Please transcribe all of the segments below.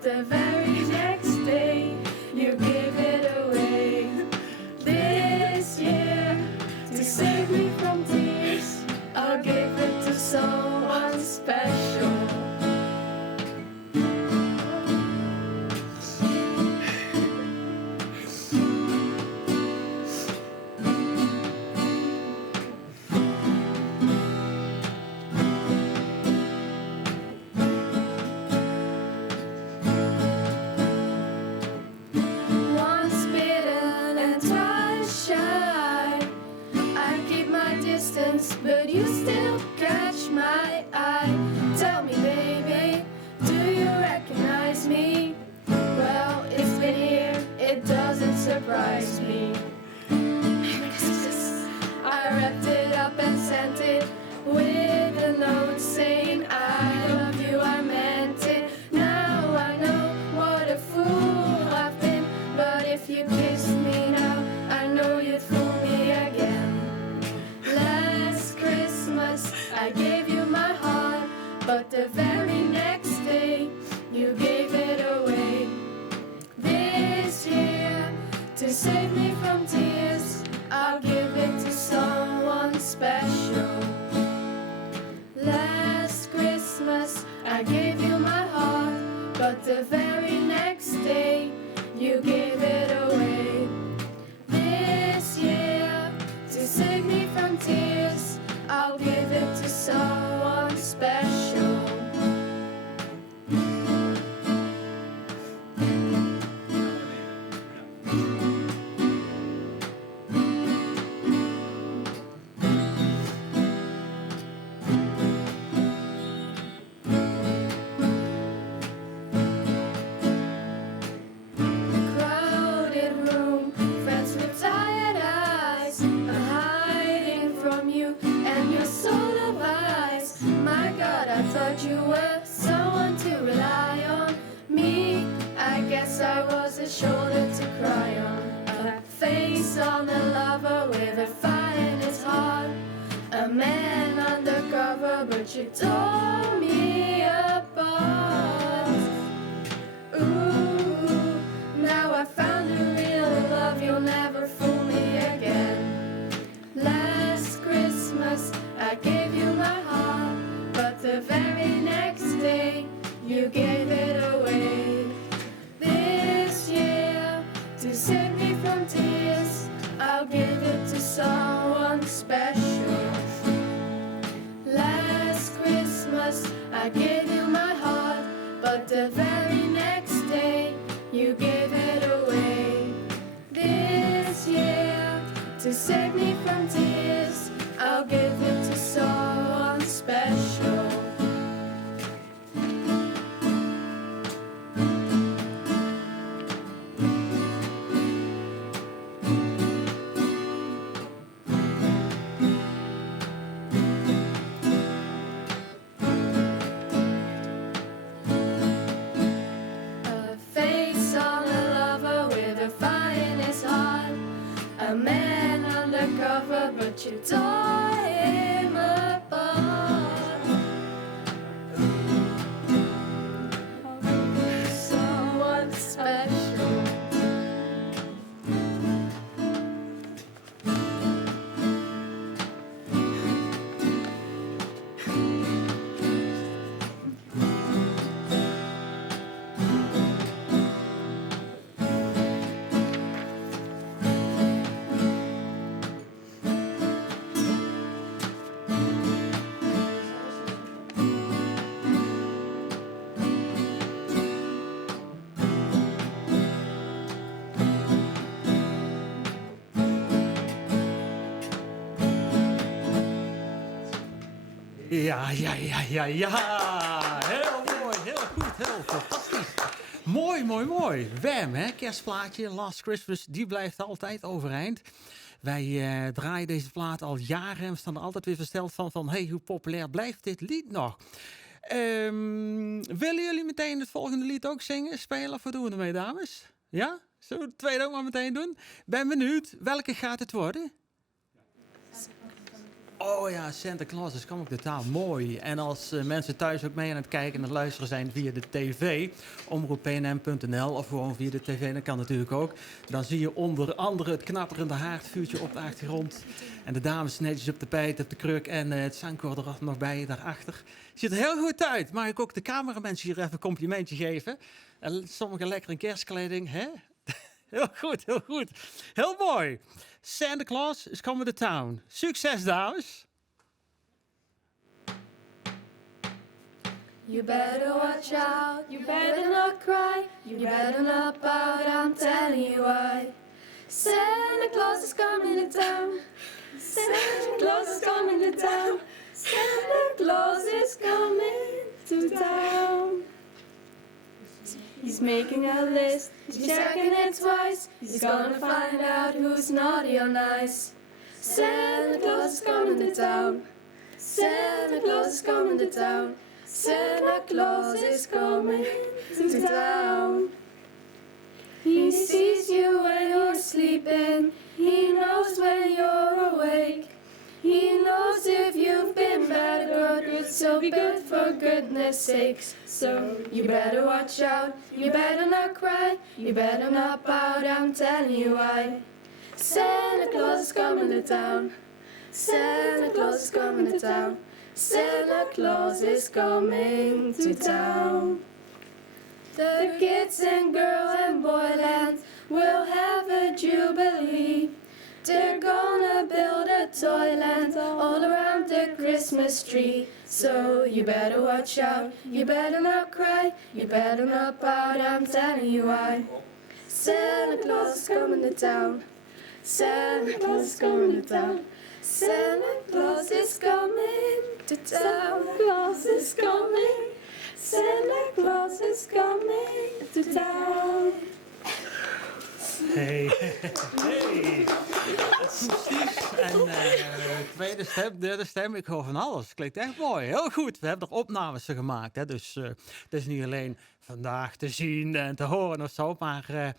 but the very next day you gave it away. This year, to save me from tears, I'll give it to someone special. Once bitten and twice shy, I keep my distance, but you still catch my eye. Tell me, baby, do you recognize me? Well, it's been here, it doesn't surprise me. I wrapped it up and sent it with a note saying I love you, I meant it. Now I know what a fool I've been, but if you kissed me now, I know you'd fool me again. Last Christmas I gave you my heart, but the very next day you gave it away. This year, to save me from tears, I'll give it to someone special. Last Christmas I gave you my heart, but the very next day you gave it away. This year, to save me from tears, I'll give it to someone special. Crowded room, friends with tired eyes, are hiding from you and your soul of ice. My God, I thought you were someone to rely on. Me, I guess I was a shoulder to cry on. A face on a lover with a fire in his heart. A man undercover, but you tore me apart. Ooh, now I found a real love, you'll never fool me again. Last Christmas I gave you my heart, but the very next day you gave it away. This year, to save me from tears, I'll give it to someone special. Last Christmas I gave you my heart, but the very next day you gave it away. This year, to save me from tears, I'll give it to someone special. A face on a lover with a fire in his heart. A man undercover, but you tore him apart. Someone special. Ja. Heel mooi, heel goed, heel fantastisch. Mooi. Wham, hè? Kerstplaatje, Last Christmas, die blijft altijd overeind. Wij draaien deze plaat al jaren en we staan er altijd weer versteld van hey, hoe populair blijft dit lied nog? Willen jullie meteen het volgende lied ook zingen, spelen of wat doen we ermee, dames? Ja? Zullen we het tweede ook maar meteen doen? Ben benieuwd, welke gaat het worden? Oh ja, Santa Claus is coming to town. Mooi. En als mensen thuis ook mee aan het kijken en het luisteren zijn via de tv, omroeppnm.nl of gewoon via de tv, dat kan natuurlijk ook. Dan zie je onder andere het knapperende haardvuurtje op de achtergrond. En de dames netjes op de pijt, op de kruk en het zangkoor er nog bij, daarachter. Ziet er heel goed uit. Mag ik ook de cameramensen hier even een complimentje geven? En sommigen lekker in kerstkleding, hè? Heel goed, heel goed. Heel mooi. Santa Claus is coming to town. Succes, dames. You better watch out, you better not cry, you better not pout, I'm telling you why. Santa Claus is coming to town. Santa Claus is coming to town. Santa Claus is coming to town. He's making a list, he's checking it twice. He's gonna find out who's naughty or nice. Santa Claus is coming to town. Santa Claus is coming to town. Santa Claus is coming to town. He sees you when you're sleeping. He knows when you're awake. He knows if you've been bad or good, so be good for goodness sakes. So you better watch out, you better not cry, you better not pout, I'm telling you why. Santa Claus is coming to town. Santa Claus is coming to town. Santa Claus is coming to town. The kids in girl and boy land will have a jubilee. They're gonna build a toyland all around the Christmas tree. So you better watch out, you better not cry, you better not pout, I'm telling you why. Santa Claus is coming to town. Santa Claus is coming to town. Santa Claus is coming to town. Santa Claus is coming. Santa Claus is coming to town. Hey, hey. Precies. En tweede stem, derde stem, ik hoor van alles. Klinkt echt mooi. Heel goed. We hebben er opnames van gemaakt. Hè? Dus het is niet alleen vandaag te zien en te horen of zo. Maar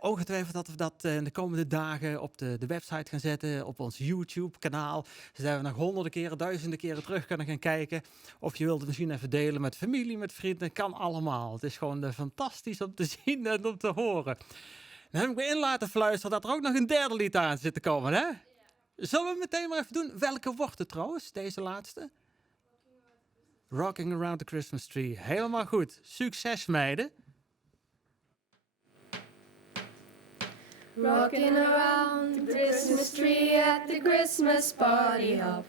ongetwijfeld dat we dat in de komende dagen op de website gaan zetten. Op ons YouTube-kanaal. Zodat we nog honderden keren, duizenden keren terug kunnen gaan kijken. Of je wilt het misschien even delen met familie, met vrienden. Kan allemaal. Het is gewoon fantastisch om te zien en om te horen. Dan heb ik me in laten fluisteren dat er ook nog een derde lied aan zit te komen, hè? Zullen we meteen maar even doen? Welke wordt het trouwens, deze laatste? Rocking Around the Christmas Tree. Helemaal goed. Succes, meiden. Rocking around the Christmas tree at the Christmas party hop.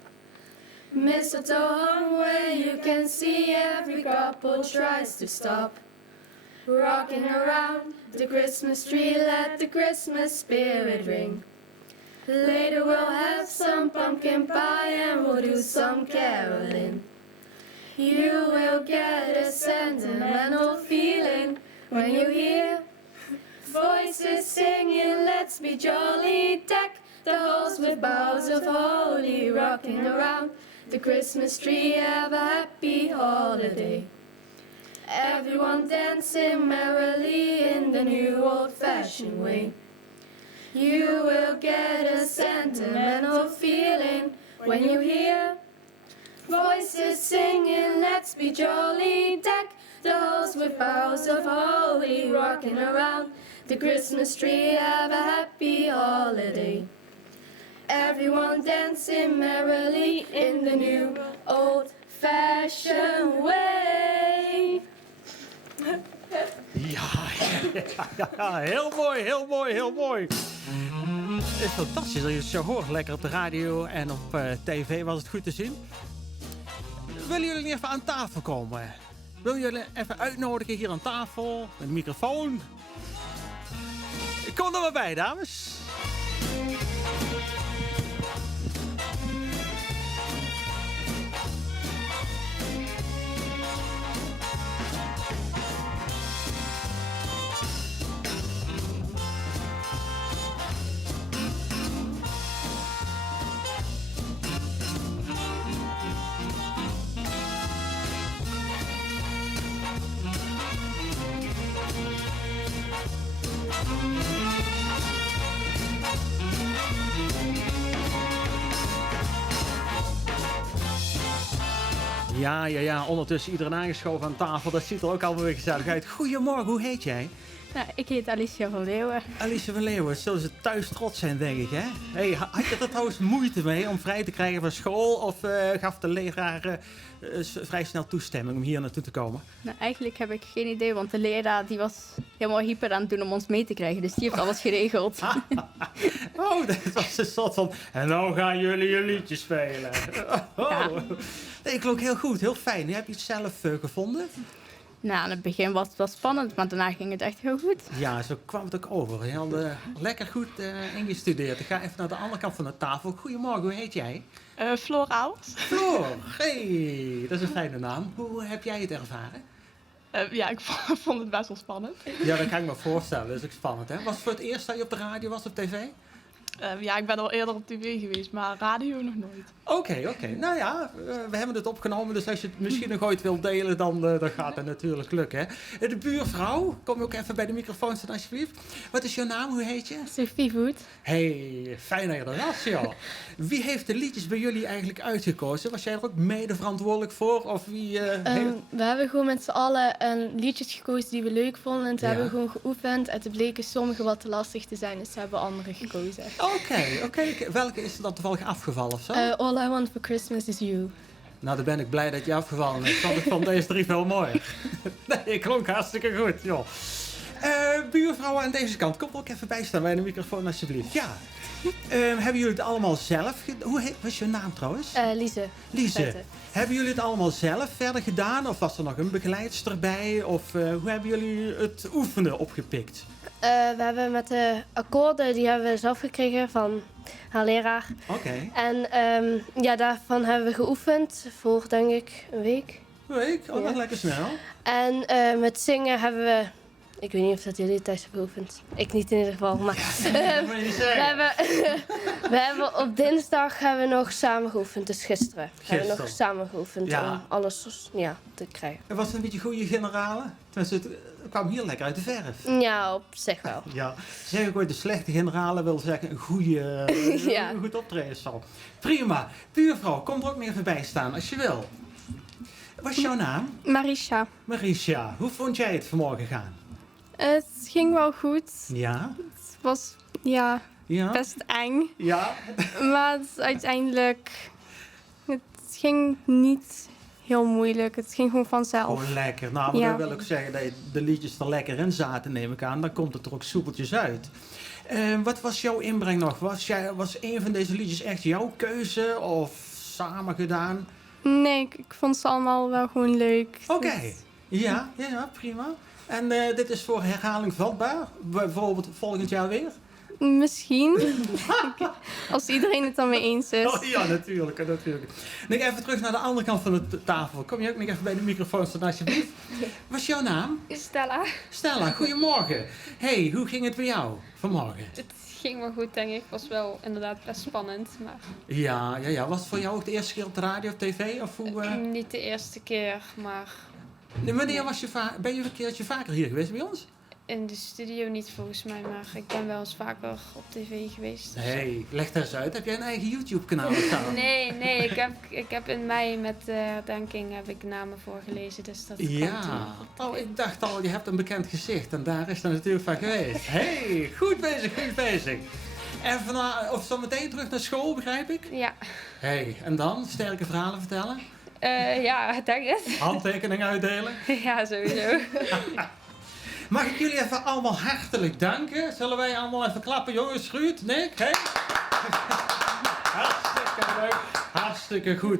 Mistletoe hung where you can see every couple tries to stop. Rocking around the Christmas tree, let the Christmas spirit ring. Later we'll have some pumpkin pie and we'll do some caroling. You will get a sentimental feeling when you hear voices singing, let's be jolly, deck the halls with boughs of holly. Rocking around the Christmas tree, have a happy holiday. Everyone dancing merrily in the new old-fashioned way. You will get a sentimental feeling when you hear voices singing, let's be jolly, deck the halls with boughs of holly. Rocking around the Christmas tree, have a happy holiday. Everyone dancing merrily in the new old-fashioned way. Ja, heel mooi, heel mooi, heel mooi. Het is fantastisch dat je het zo hoort. Lekker op de radio en op tv was het goed te zien. Willen jullie even aan tafel komen? Wil jullie even uitnodigen hier aan tafel? Met een microfoon? Kom er maar bij, dames. Ja. Ondertussen iedereen aangeschoven aan tafel. Dat ziet er ook allemaal weer gezellig uit. Goedemorgen, hoe heet jij? Nou, ik heet Alicia van Leeuwen. Alice van Leeuwen, zullen ze thuis trots zijn, denk ik, hè? Hey, had je er trouwens moeite mee om vrij te krijgen van school? Of gaf de leraar vrij snel toestemming om hier naartoe te komen? Nou, eigenlijk heb ik geen idee, want de leraar die was helemaal hyper aan het doen om ons mee te krijgen. Dus die heeft alles geregeld. Oh, dat was een soort van... En nou gaan jullie je liedje spelen. Oh. Ja. Nee, klonk heel goed, heel fijn. Heb je het zelf gevonden? Nou, aan het begin was het wel spannend, maar daarna ging het echt heel goed. Ja, zo kwam het ook over. Heel lekker goed ingestudeerd. Ik ga even naar de andere kant van de tafel. Goedemorgen, hoe heet jij? Floor Aals. Floor, hey, dat is een fijne naam. Hoe heb jij het ervaren? Ja, ik vond het best wel spannend. Ja, dat kan ik me voorstellen. Dat is ook spannend, hè? Was het voor het eerst dat je op de radio was, op tv? Ja, ik ben al eerder op tv geweest, maar radio nog nooit. Oké. Nou ja, we hebben het opgenomen, dus als je het misschien nog ooit wilt delen, dan gaat het natuurlijk lukken. Hè? De buurvrouw, kom je ook even bij de microfoon staan alsjeblieft. Wat is jouw naam, hoe heet je? Sophie Voet. Hey, fijn dat je er was, joh. Wie heeft de liedjes bij jullie eigenlijk uitgekozen? Was jij er ook mede verantwoordelijk voor? Of wie heeft... We hebben gewoon met z'n allen liedjes gekozen die we leuk vonden. En toen Ja. hebben we gewoon geoefend. En toen bleken sommige wat te lastig te zijn, dus toen hebben we andere gekozen. Oké. Welke is er dan toevallig afgevallen of zo? All I Want For Christmas Is You. Nou, dan ben ik blij dat je afgevallen is, want ik vond deze 3 veel mooier. Nee, klonk hartstikke goed, joh. Buurvrouw aan deze kant, kom er ook even bij staan bij de microfoon alsjeblieft. Ja. Hebben jullie het allemaal zelf gedaan? Wat is je naam trouwens? Lise. Lise. Feiten. Hebben jullie het allemaal zelf verder gedaan? Of was er nog een begeleidster bij? Of hoe hebben jullie het oefenen opgepikt? We hebben met de akkoorden, die hebben we zelf gekregen van haar leraar. Oké. En daarvan hebben we geoefend voor, denk ik, een week. Week? Oh, dat Ja. is lekker snel. En met zingen hebben we, ik weet niet of dat jullie thuis hebben geoefend. Ik niet in ieder geval, maar Dat moet je niet zeggen. we hebben op dinsdag hebben we nog samen geoefend. Dus gisteren hebben we nog samen geoefend Ja. om alles te krijgen. En was het een beetje goede generalen? Tenminste, het kwam hier lekker uit de verf. Ja, op zich wel. Ja, zeg ik ooit de slechte generalen wil zeggen een goede, Ja. een goed optreden zal. Prima. Buurvrouw, kom er ook meer even bij staan als je wil. Wat is jouw naam? Marisha. Marisha, hoe vond jij het vanmorgen gaan? Het ging wel goed. Ja? Het was ja, Ja? best eng. Ja? Maar uiteindelijk, het ging niet heel moeilijk. Het ging gewoon vanzelf. Gewoon lekker. Nou, maar Ja. dat wil ook zeggen dat de liedjes er lekker in zaten, neem ik aan. Dan komt het er ook soepeltjes uit. Wat was jouw inbreng nog? Was een van deze liedjes echt jouw keuze of samen gedaan? Nee, ik vond ze allemaal wel gewoon leuk. Oké. Ja, prima. En dit is voor herhaling vatbaar? Bijvoorbeeld volgend jaar weer? Misschien. Als iedereen het dan mee eens is. Oh ja, natuurlijk. Nog even terug naar de andere kant van de tafel. Kom je ook nog even bij de microfoon staan alsjeblieft? Wat is jouw naam? Stella. Stella, goedemorgen. Hey, hoe ging het bij jou vanmorgen? Het ging wel goed, denk ik. Het was wel inderdaad best spannend, maar Ja. Was het voor jou ook de eerste keer op de radio of tv? Of hoe, niet de eerste keer, maar Nee, wanneer ben je een keertje vaker hier geweest bij ons? in de studio niet volgens mij, maar ik ben wel eens vaker op tv geweest. Hey, leg daar eens uit. Heb jij een eigen YouTube-kanaal staan? Nee, ik heb in mei met de herdenking heb ik namen voorgelezen, dus dat Ja. komt toen. Oh, ik dacht al, je hebt een bekend gezicht en daar is er natuurlijk van geweest. Hey, goed bezig. En of zo meteen terug naar school, begrijp ik? Ja, Hey, en dan? Sterke verhalen vertellen? ja, denk het. Handtekeningen uitdelen? Ja, sowieso. Mag ik jullie even allemaal hartelijk danken? Zullen wij allemaal even klappen, jongens? Ruud, Nick, hey? Hartstikke leuk. Hartstikke goed.